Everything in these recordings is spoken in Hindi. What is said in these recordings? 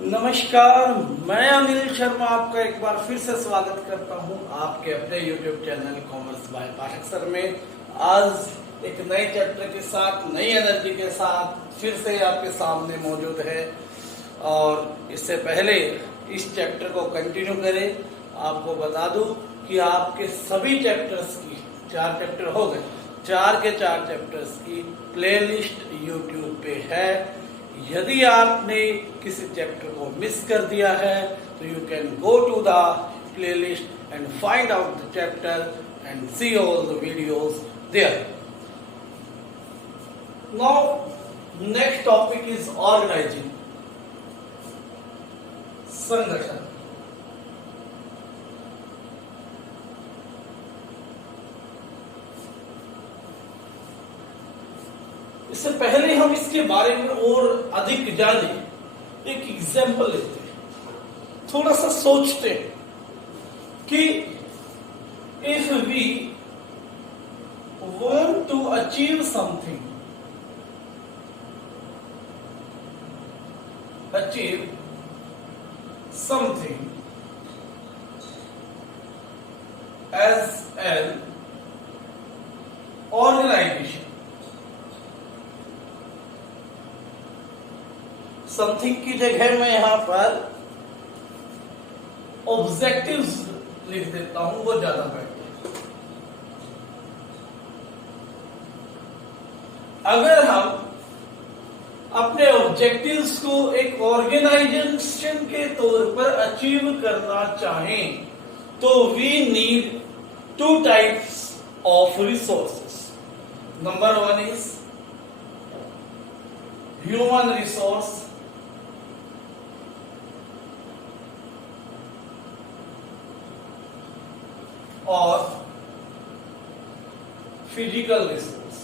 नमस्कार, मैं अनिल शर्मा आपका एक बार फिर से स्वागत करता हूं आपके अपने YouTube channel commerce by Pathak sir में। आज एक नए चैप्टर के साथ, नई एनर्जी के साथ फिर से आपके सामने मौजूद है। और इससे पहले इस चैप्टर को कंटिन्यू करें, आपको बता दूं कि आपके सभी चैप्टर्स की 4 चैप्टर हो गए, 4 के 4 चैप्टर्स की प्लेलिस्ट YouTube पे है। यदि आपने किसी चैप्टर को मिस कर दिया है तो you can go to the playlist and find out the chapter and see all the videos there. Now next topic is organising, संगठन। इससे पहले हम इसके बारे में और अधिक जाने, एक एग्जाम्पल लेते हैं, थोड़ा सा सोचते हैं कि if we want to achieve something, as an organisation, something की जगह मैं यहां पर ऑब्जेक्टिव्स लिख देता हूं, वो ज्यादा बेटर है। अगर हम अपने ऑब्जेक्टिव्स को एक ऑर्गेनाइजेशन के तौर पर अचीव करना चाहें तो we need 2 types of resources. Number 1 is human resource और फिजिकल रिसोर्स,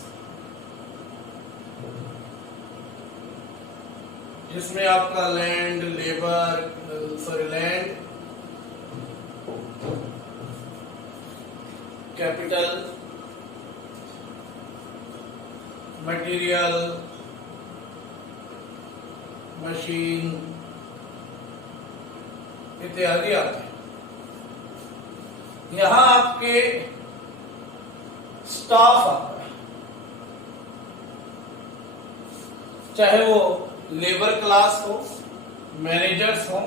जिसमें आपका लैंड, कैपिटल, मटेरियल, मशीन इत्यादि आते हैं। यहां आपके स्टाफ आता है, चाहे वो लेबर क्लास हो, मैनेजर्स हो,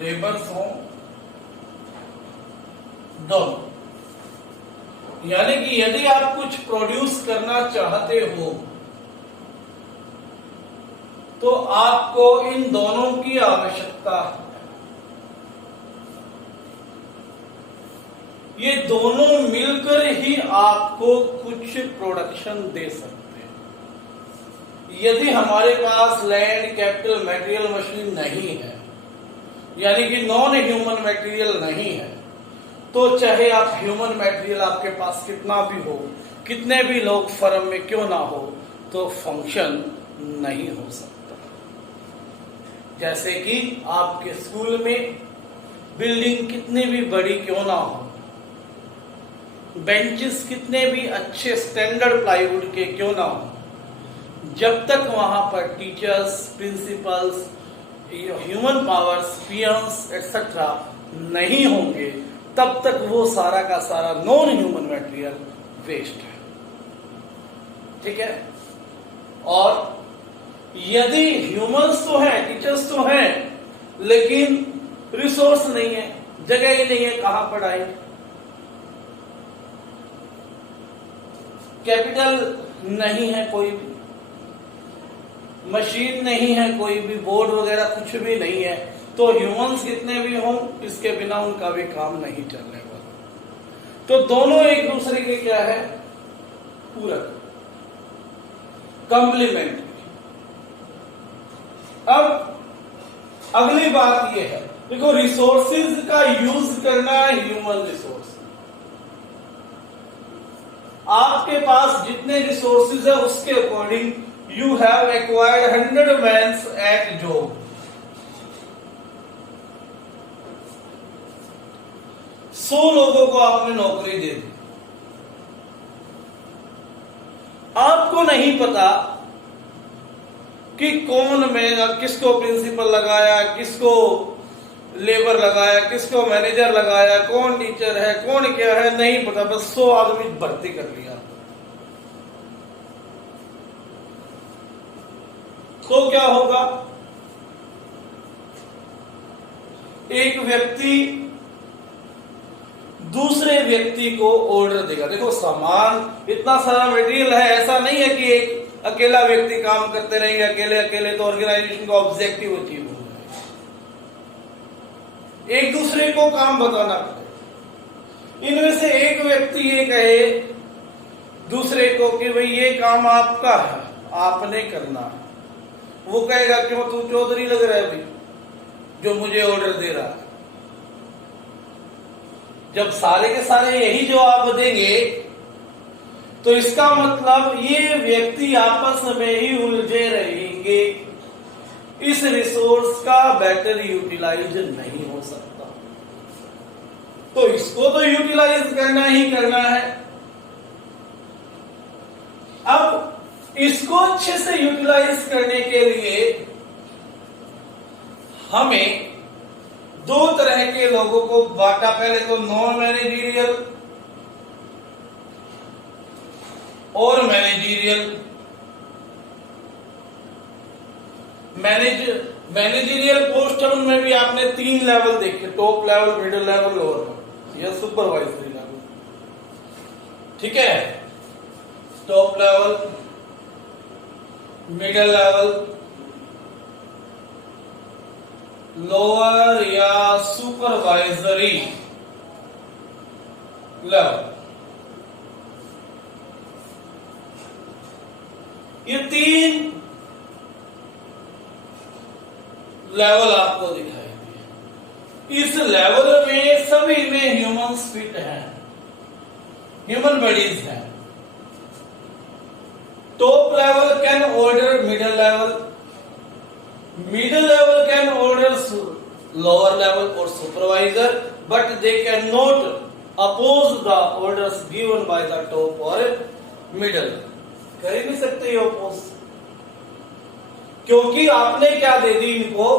लेबर्स हो, दोनों। यानी कि यदि आप कुछ प्रोड्यूस करना चाहते हो तो आपको इन दोनों की आवश्यकता है। ये दोनों मिलकर ही आपको कुछ प्रोडक्शन दे सकते हैं। यदि हमारे पास लैंड, कैपिटल, मटेरियल, मशीन नहीं है, यानी कि नॉन ह्यूमन मटेरियल नहीं है, तो चाहे आप ह्यूमन मटेरियल आपके पास कितना भी हो, कितने भी लोग फर्म में क्यों ना हो, तो फंक्शन नहीं हो सकता। जैसे कि आपके स्कूल में बिल्डिंग कितनी भी बड़ी क्यों ना हो, बेंचेस कितने भी अच्छे स्टैंडर्ड प्लाईवुड के क्यों ना हो, जब तक वहां पर teachers, principles, human powers, peons etcetera नहीं होंगे, तब तक वो सारा का सारा नॉन ह्यूमन मटेरियल वेस्ट है। ठीक है। और यदि ह्यूमंस तो हैं, टीचर्स तो हैं, लेकिन रिसोर्स नहीं है, जगह ही नहीं है, कहां पढ़ाएं? कैपिटल नहीं है, कोई भी मशीन नहीं है, कोई भी बोर्ड वगैरह कुछ भी नहीं है, तो ह्यूमंस कितने भी हों, इसके बिना उनका भी काम नहीं चलने वाला। तो दोनों एक दूसरे के क्या है? पूरक, कॉम्प्लीमेंट्री। अब अगली बात यह है, देखो, रिसोर्सेज का यूज करना है, ह्यूमन रिसोर्स। आपके पास जितने रिसोर्सेज है उसके according you have acquired 100 mans at job. 100 लोगों को आपने नौकरी दे दी। आपको नहीं पता कि कौन में किसको प्रिंसिपल लगाया, किसको लेबर लगाया, किसको मैनेजर लगाया, कौन टीचर है, कौन क्या है, नहीं पता, बस 100 आदमी भर्ती कर लिया। तो क्या होगा? एक व्यक्ति दूसरे व्यक्ति को ऑर्डर देगा। देखो सामान इतना सारा मटेरियल है, ऐसा नहीं है कि एक अकेला व्यक्ति काम करते रहेंगे अकेले अकेले, तो ऑर्गेनाइजेशन का ऑब्जेक्टिव अचीव होगा। एक दूसरे को काम बताना पड़ेगा। इनमें से एक व्यक्ति ये कहे दूसरे को कि भाई ये काम आपका है, आपने करना है। वो कहेगा क्यों, तू चौधरी लग रहा है भाई जो मुझे ऑर्डर दे रहा है। जब सारे के सारे यही जवाब देंगे तो इसका मतलब ये व्यक्ति आपस में ही उलझे रहेंगे, इस रिसोर्स का बेटर यूटिलाइज नहीं हो सकता। तो इसको तो यूटिलाइज करना ही करना है। अब इसको अच्छे से यूटिलाइज करने के लिए हमें 2 तरह के लोगों को बांटा। पहले तो नॉन मैनेजरियल और मैनेजरियल। मैनेजरियल पोस्ट में भी आपने 3 लेवल देखे, top level, middle level, lower level, या सुपरवाइजरी लेवल। ठीक है, top level, middle level, lower या सुपरवाइजरी लेवल। ये 3 लेवल आपको दिखाई दिए। इस लेवल में सभी में ह्यूमंस फिट हैं, ह्यूमन बॉडीज हैं। Top level can order middle level, middle level can order lower level or supervisor, but they cannot oppose the orders given by the top or middle। कर ही नहीं सकते ये oppose, क्योंकि आपने क्या दे दी इनको,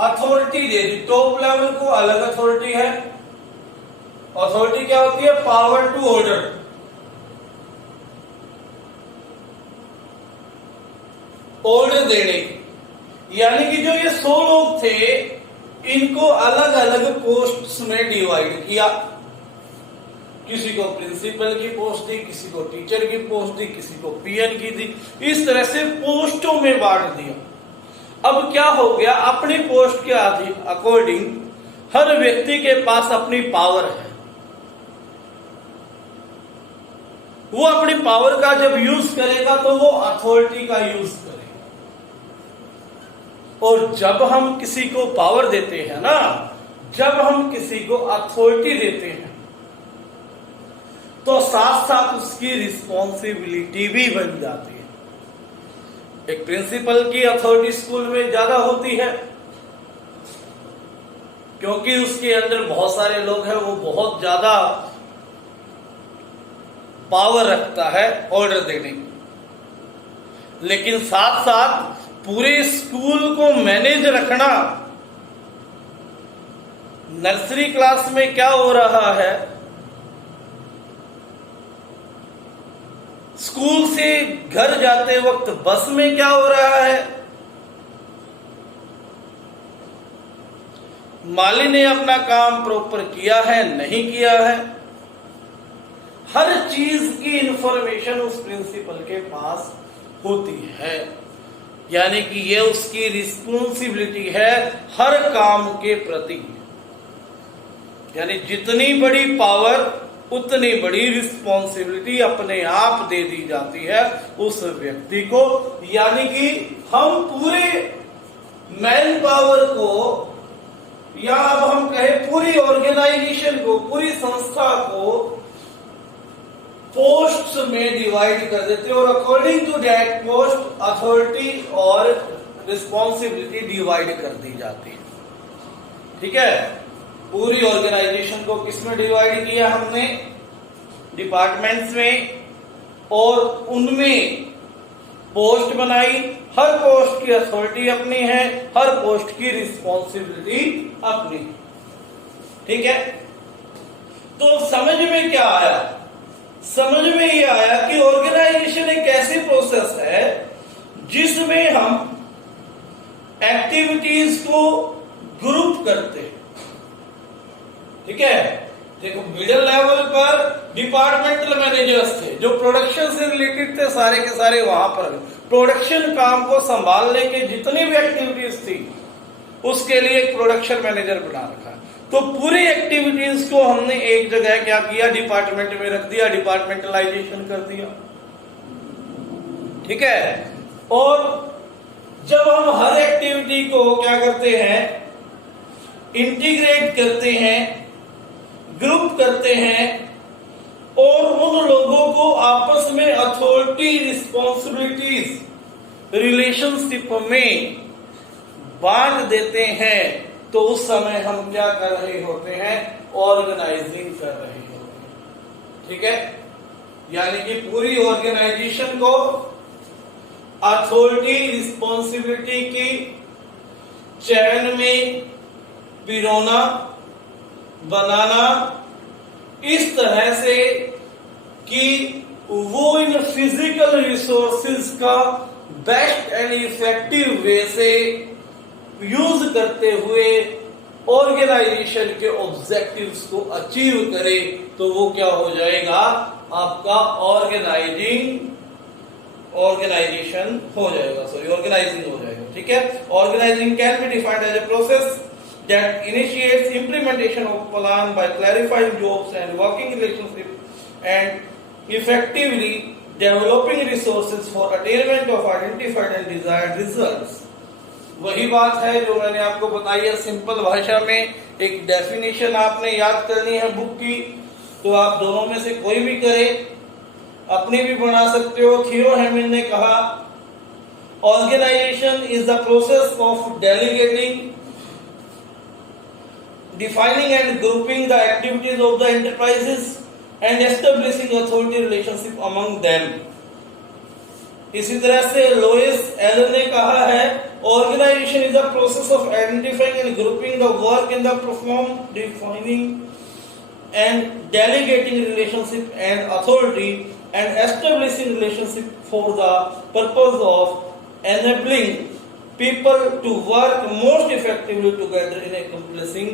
अथॉरिटी दे दी। टॉप लेवल को अलग अथॉरिटी है। अथॉरिटी क्या होती है? Power to order. ऑर्डर देने की, यानी कि जो ये 100 लोग थे इनको अलग अलग पोस्ट्स में डिवाइड किया। किसी को प्रिंसिपल की पोस्ट दी, किसी को टीचर की पोस्ट दी, किसी को पीएन की दी। इस तरह से पोस्टों में बांट दिया। अब क्या हो गया, अपनी पोस्ट के अकॉर्डिंग हर व्यक्ति के पास अपनी पावर है। वो अपनी पावर का जब यूज करेगा तो वो अथॉरिटी का यूज करेगा। और जब हम किसी को पावर देते हैं ना, जब हम किसी को अथॉरिटी देते हैं तो साथ साथ उसकी रिस्पॉन्सिबिलिटी भी बन जाती है। एक प्रिंसिपल की अथॉरिटी स्कूल में ज्यादा होती है क्योंकि उसके अंदर बहुत सारे लोग हैं, वो बहुत ज्यादा पावर रखता है ऑर्डर देने की। लेकिन साथ साथ पूरे स्कूल को मैनेज रखना, नर्सरी क्लास में क्या हो रहा है, स्कूल से घर जाते वक्त बस में क्या हो रहा है, माली ने अपना काम प्रॉपर किया है नहीं किया है, हर चीज की इंफॉर्मेशन उस प्रिंसिपल के पास होती है। यानी कि ये उसकी रिस्पॉन्सिबिलिटी है हर काम के प्रति। यानी जितनी बड़ी पावर उतनी बड़ी रिस्पॉन्सिबिलिटी अपने आप दे दी जाती है उस व्यक्ति को। यानी कि हम पूरे मैन पावर को, या अब हम कहें पूरी ऑर्गेनाइजेशन को, पूरी संस्था को पोस्ट्स में डिवाइड कर देते हैं और according to that post authority और रिस्पॉन्सिबिलिटी डिवाइड कर दी जाती है। ठीक है, पूरी ऑर्गेनाइजेशन को किसमें डिवाइड किया हमने? डिपार्टमेंट्स में, और उनमें पोस्ट बनाई, हर पोस्ट की अथॉरिटी अपनी है, हर पोस्ट की रिस्पॉन्सिबिलिटी अपनी। ठीक है, तो समझ में क्या आया? समझ में ये आया कि ऑर्गेनाइजेशन एक ऐसी प्रोसेस है जिसमें हम एक्टिविटीज को ग्रुप करते हैं। ठीक है, देखो मिडिल लेवल पर डिपार्टमेंटल मैनेजर्स थे जो प्रोडक्शन से रिलेटेड थे, सारे के सारे वहां पर प्रोडक्शन काम को संभालने के जितनी भी एक्टिविटीज थी उसके लिए एक प्रोडक्शन मैनेजर बना रखा है। तो पूरी एक्टिविटीज को हमने एक जगह क्या किया, डिपार्टमेंट में रख दिया, डिपार्टमेंटलाइजेशन कर दिया। ठीक है, और जब हम हर एक्टिविटी को क्या करते हैं, इंटीग्रेट करते हैं, ग्रुप करते हैं और उन लोगों को आपस में अथॉरिटी, रिस्पॉन्सिबिलिटीज, रिलेशनशिप में बांट देते हैं, तो उस समय हम क्या कर रहे होते हैं, ऑर्गेनाइजिंग कर रहे होते हैं। ठीक है, यानी कि पूरी ऑर्गेनाइजेशन को अथॉरिटी, रिस्पॉन्सिबिलिटी की चैन में पिरोना, बनाना इस तरह से कि वो इन फिजिकल रिसोर्सेज का बेस्ट एंड इफेक्टिव वे से यूज करते हुए ऑर्गेनाइजेशन के ऑब्जेक्टिव्स को अचीव करे, तो वो क्या हो जाएगा, आपका ऑर्गेनाइजिंग ऑर्गेनाइजेशन हो जाएगा, सॉरी ऑर्गेनाइजिंग हो जाएगा। ठीक है, organising can be defined as a process that initiates implementation of plan by clarifying jobs and working relationship and effectively developing resources for attainment of identified and desired results। वही बात है जो मैंने आपको बताई है सिंपल भाषा में। एक डेफिनेशन आपने याद करनी है बुक की, तो आप दोनों में से कोई भी करे, अपनी भी बना सकते हो। थियो हेमिन ने कहा organisation is the process of delegating, defining and grouping the activities of the enterprises and establishing authority relationship among them। इसी तरह से लोइस एलन ने कहा है organisation is the process of identifying and grouping the work in the perform, defining and delegating relationship and authority and establishing relationship for the purpose of enabling people to work most effectively together in accomplishing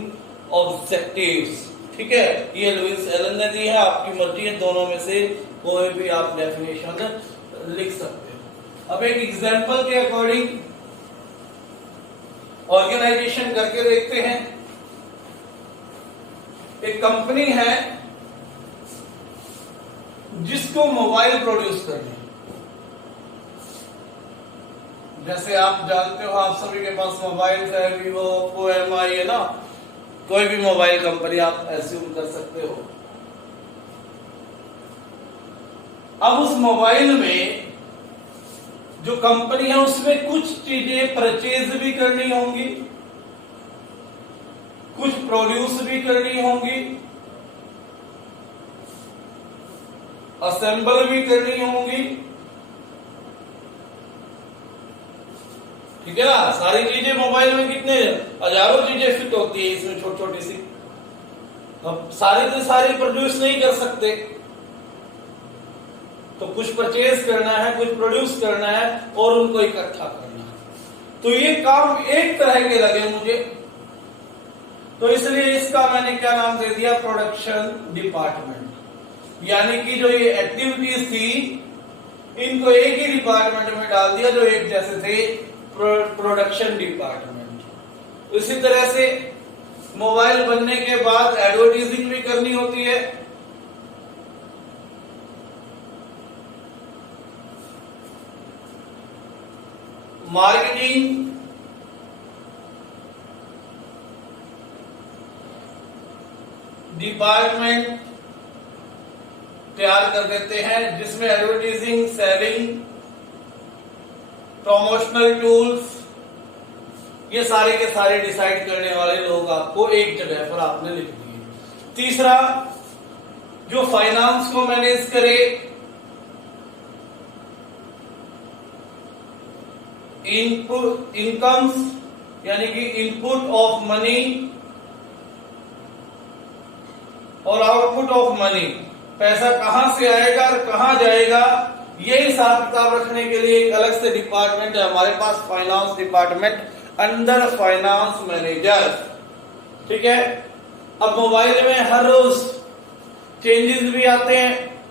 objectives। ठीक है, ये लुइस एलन ने दी है, आपकी मर्जी है, दोनों में से कोई भी आप डेफिनेशन लिख सकते हो। अब एक एग्जांपल के अकॉर्डिंग ऑर्गेनाइजेशन करके देखते हैं। एक कंपनी है जिसको मोबाइल प्रोड्यूस करनी है। जैसे आप जानते हो, आप सभी के पास मोबाइल है, वीवो, ओप्पो, एमआई है ना, कोई भी मोबाइल कंपनी आप एज्यूम कर सकते हो। अब उस मोबाइल में जो कंपनी है उसमें कुछ चीजें परचेज भी करनी होंगी, कुछ प्रोड्यूस भी करनी होंगी, असेंबल भी करनी होंगी। ठीक है ना, सारी चीजें मोबाइल में कितने हजारों चीजें फिट होती है इसमें, छोटी छोटी सी। अब सारी की सारी प्रोड्यूस नहीं कर सकते, तो कुछ परचेज करना है, कुछ प्रोड्यूस करना है और उनको इकट्ठा करना है। तो ये काम एक तरह के लगे मुझे, तो इसलिए इसका मैंने क्या नाम दे दिया, प्रोडक्शन डिपार्टमेंट। यानी कि जो ये एक्टिविटीज थी इनको एक ही डिपार्टमेंट में डाल दिया जो एक जैसे थे, प्रोडक्शन डिपार्टमेंट। इसी तरह से मोबाइल बनने के बाद एडवर्टाइजिंग भी करनी होती है, मार्केटिंग, डिपार्टमेंट तैयार कर देते हैं जिसमें एडवर्टाइजिंग, सेलिंग, प्रमोशनल टूल्स, ये सारे के सारे डिसाइड करने वाले लोग आपको एक जगह पर आपने लिख दिए। तीसरा, जो फाइनेंस को मैनेज करे, इनपुट इनकम्स यानी कि इनपुट ऑफ मनी और आउटपुट ऑफ मनी, पैसा कहां से आएगा और कहां जाएगा, ये हिसाब किताब रखने के लिए एक अलग से डिपार्टमेंट है हमारे पास, finance department under finance manager. ठीक है। अब मोबाइल में हर रोज चेंजेस भी आते हैं।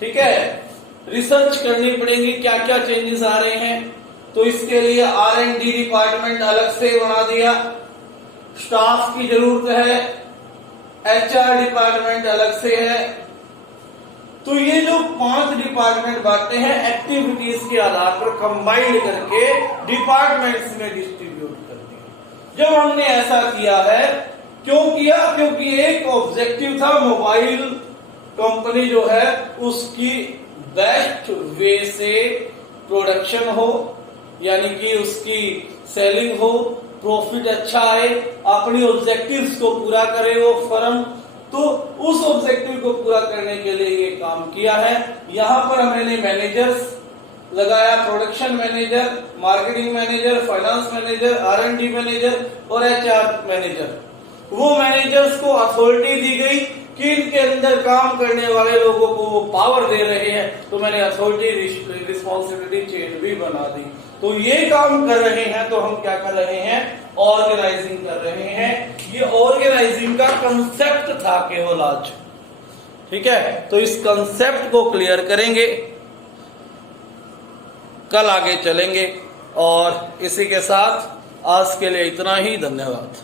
ठीक है। रिसर्च करनी पड़ेगी क्या क्या चेंजेस आ रहे हैं, तो इसके लिए R&D डिपार्टमेंट अलग से बना दिया। स्टाफ की जरूरत है, HR डिपार्टमेंट अलग से है। तो ये जो 5 डिपार्टमेंट बांटे हैं एक्टिविटीज के आधार पर कंबाइंड करके डिपार्टमेंट्स में डिस्ट्रीब्यूट कर दिया। जब हमने ऐसा किया है, क्यों किया, क्योंकि एक ऑब्जेक्टिव था मोबाइल कंपनी जो है उसकी बेस्ट वे से प्रोडक्शन हो, यानी कि उसकी सेलिंग हो, प्रॉफिट अच्छा आए, अपनी ऑब्जेक्टिव्स को पूरा करे वो फर्म। तो उस ऑब्जेक्टिव को पूरा करने के लिए ये काम किया है। यहां पर हमने मैनेजर्स लगाया, production manager, marketing manager, finance manager, R&D manager और HR मैनेजर। वो मैनेजर्स को अथॉरिटी दी गई कि इनके अंदर काम करने वाले लोगों को वो पावर दे रहे हैं, तो मैंने अथॉरिटी रिस्पॉन्सिबिलिटी चेन भी बना दी। तो ये काम कर रहे हैं, तो हम क्या कर रहे हैं, ऑर्गेनाइजिंग कर रहे हैं। ये ऑर्गेनाइजिंग का कंसेप्ट था केवल आज। ठीक है। तो इस कंसेप्ट को क्लियर करेंगे, कल आगे चलेंगे। और इसी के साथ आज के लिए इतना ही, धन्यवाद।